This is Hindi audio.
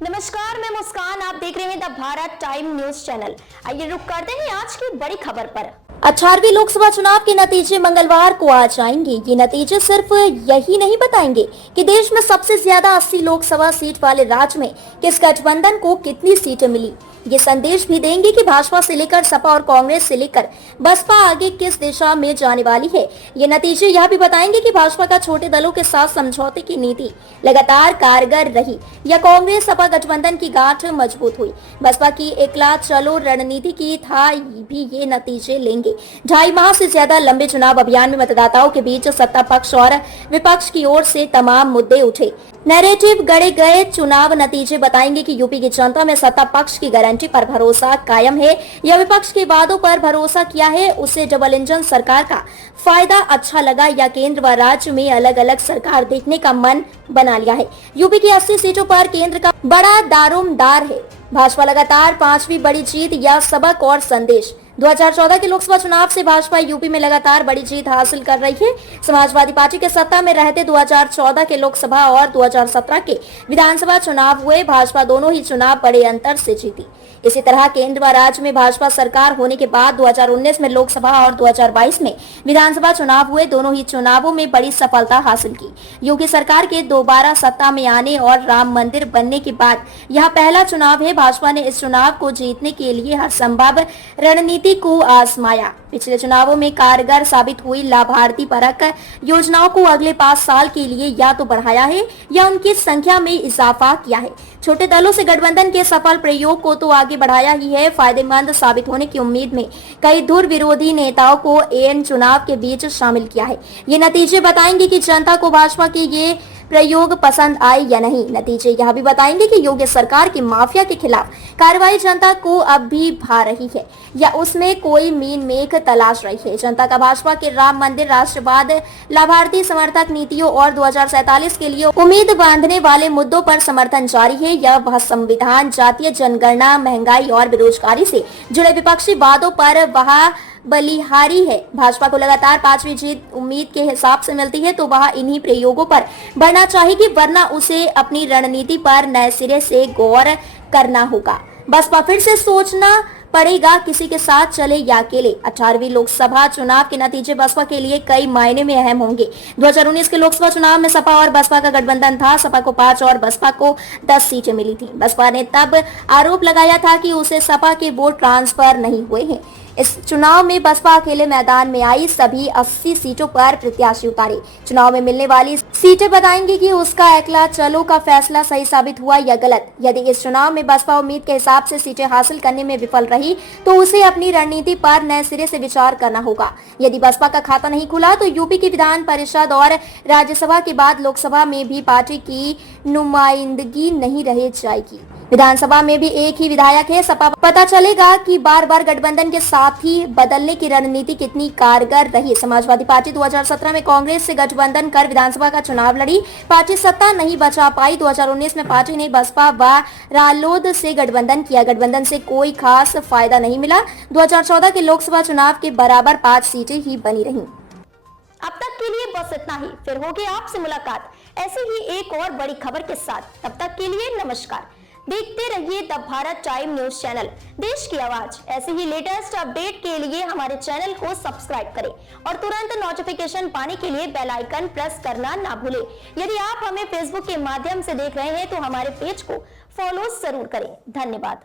नमस्कार, मैं मुस्कान। आप देख रहे हैं the Bharat time news channel. आइए रुक करते हैं आज की बड़ी खबर पर। 18वीं लोकसभा चुनाव के नतीजे मंगलवार को आ जाएंगे। ये नतीजे सिर्फ यही नहीं बताएंगे कि देश में सबसे ज्यादा 80 लोकसभा सीट वाले राज्य में किस गठबंधन को कितनी सीटें मिली। ये संदेश भी देंगे कि भाजपा से लेकर सपा और कांग्रेस से लेकर बसपा आगे किस दिशा में जाने वाली है। ये नतीजे यह भी बताएंगे कि भाजपा का छोटे दलों के साथ समझौते की नीति लगातार कारगर रही या कांग्रेस सपा गठबंधन की गांठ मजबूत हुई। बसपा की एकला चलो रणनीति की था भी ये नतीजे लेंगे। 2.5 माह से ज्यादा लंबे चुनाव अभियान में मतदाताओं के बीच सत्ता पक्ष और विपक्ष की ओर से तमाम मुद्दे उठे। नैरेटिव गढ़े गए चुनाव नतीजे बताएंगे कि यूपी की जनता में सत्ता पक्ष की गारंटी पर भरोसा कायम है या विपक्ष के वादों पर भरोसा किया है, उसे डबल इंजन सरकार का फायदा अच्छा लगा या केंद्र व राज्य में अलग अलग सरकार देखने का मन बना लिया है। यूपी की 80 सीटों पर केंद्र का बड़ा दारोमदार है। भाजपा लगातार 5वीं बड़ी जीत या सबक और संदेश। 2014 के लोकसभा चुनाव से भाजपा यूपी में लगातार बड़ी जीत हासिल कर रही है। समाजवादी पार्टी के सत्ता में रहते 2014 के लोकसभा और 2017 के विधानसभा चुनाव हुए। भाजपा दोनों ही चुनाव बड़े अंतर से जीती। इसी तरह केंद्र व राज्य में भाजपा सरकार होने के बाद 2019 में लोकसभा और 2022 में विधानसभा चुनाव हुए। दोनों ही चुनावों में बड़ी सफलता हासिल की। योगी सरकार के दोबारा सत्ता में आने और राम मंदिर बनने के बाद यह पहला चुनाव है। भाजपा ने इस चुनाव को जीतने के लिए हर संभव रणनीति को आजमाया। पिछले चुनावों में कारगर साबित हुई लाभार्थी परक योजनाओं को अगले 5 साल के लिए या तो बढ़ाया है या उनकी संख्या में इजाफा किया है। छोटे दलों से गठबंधन के सफल प्रयोग को तो आगे बढ़ाया ही है। फायदेमंद साबित होने की उम्मीद में कई धुर विरोधी नेताओं को एन चुनाव के बीच शामिल किया है। ये नतीजे बताएंगे कि जनता को भाजपा के ये प्रयोग पसंद आए या नहीं। नतीजे यह भी बताएंगे कि योगी सरकार की माफिया के खिलाफ कार्रवाई जनता को अब भी भा रही है या उसमें कोई मीन मेघ तलाश रही है। जनता का भाजपा के राम मंदिर, राष्ट्रवाद, लाभार्थी समर्थक नीतियों और 2047 के लिए उम्मीद बांधने वाले मुद्दों पर समर्थन जारी है या वह संविधान, जातीय जनगणना, महंगाई और बेरोजगारी से जुड़े विपक्षी वादों पर वह बलिहारी है। भाजपा को लगातार 5वीं जीत उम्मीद के हिसाब से मिलती है तो वह इन्हीं प्रयोगों पर बढ़ना चाहेगी, वरना उसे अपनी रणनीति पर नए सिरे से गौर करना होगा। बसपा फिर से सोचना पड़ेगा किसी के साथ चले या अकेले। 18वीं लोकसभा चुनाव के नतीजे बसपा के लिए कई मायने में अहम होंगे। 2019 के लोकसभा चुनाव में सपा और बसपा का गठबंधन था। सपा को 5 और बसपा को 10 सीटें मिली थी। बसपा ने तब आरोप लगाया था कि उसे सपा के वोट ट्रांसफर नहीं हुए हैं। इस चुनाव में बसपा अकेले मैदान में आई, सभी 80 सीटों पर प्रत्याशी उतारे। चुनाव में मिलने वाली सीटें बताएंगे कि उसका एकला चलो का फैसला सही साबित हुआ या गलत। यदि इस चुनाव में बसपा उम्मीद के हिसाब से सीटें हासिल करने में विफल रही तो उसे अपनी रणनीति पर नए सिरे से विचार करना होगा। यदि बसपा का खाता नहीं खुला तो यूपी की विधान परिषद और राज्यसभा के बाद लोकसभा में भी पार्टी की नुमाइंदगी नहीं रह जाएगी। विधानसभा में भी एक ही विधायक है। सपा पता चलेगा कि बार बार गठबंधन के साथ ही बदलने की रणनीति कितनी कारगर रही। समाजवादी पार्टी 2017 में कांग्रेस से गठबंधन कर विधानसभा का चुनाव लड़ी। पार्टी सत्ता नहीं बचा पाई। 2019 में पार्टी ने बसपा व रालोद से गठबंधन किया। गठबंधन से कोई खास फायदा नहीं मिला। 2014 के लोकसभा चुनाव के बराबर 5 सीटें ही बनी रही। अब तक के लिए बस इतना ही। फिर होगी आपसे मुलाकात ऐसे ही एक और बड़ी खबर के साथ। तब तक के लिए नमस्कार। देखते रहिए the Bharat time news channel, देश की आवाज। ऐसे ही लेटेस्ट अपडेट के लिए हमारे चैनल को सब्सक्राइब करें और तुरंत नोटिफिकेशन पाने के लिए बेल आइकन प्रेस करना ना भूलें। यदि आप हमें फेसबुक के माध्यम से देख रहे हैं तो हमारे पेज को फॉलो जरूर करें। धन्यवाद।